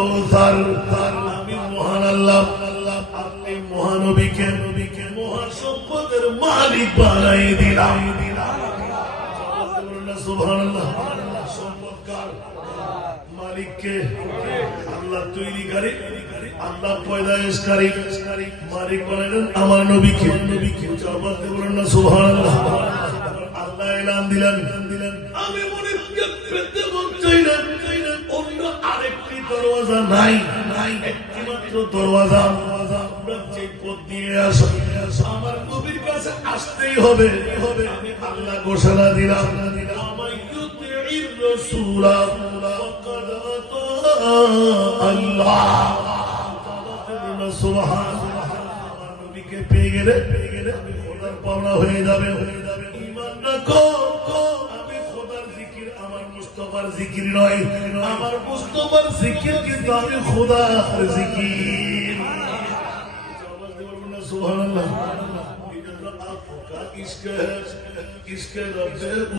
কাউসার। আমি মহান আল্লাহ, আপনি মহানবীকে মহাসম্পদের মালিক বানাই দিলাম। সুবহানাল্লাহ। সম্পদকার মালিককে আল্লাহ তৈরিকারী, আল্লাহ পয়দায়েশকারী, মালিক বানাইলেন আমার নবীকে। বলেন না সুবহানাল্লাহ। আল্লাহ এলান দিলেন, আমি মনিবকে পেতে চাই না, অন্য আরেকটি দরওয়াজা নাই, একটি মাত্র দরওয়াজা। আমরা যে পথ দিয়ে আসো আমার নবীর কাছে আসতেই হবে। আমি আল্লাহ ঘোষণা দিলাম, নবীকে পেয়ে গেলে আমি খোদার পাওনা হয়ে যাবে। ঈমান রাখো, আমি খোদার জিকির আমার মুস্তাফার জিকির নয়, আমার মুস্তাফার জিকির কিন্তু আমি খোদার জিকির। সুবহানাল্লাহ।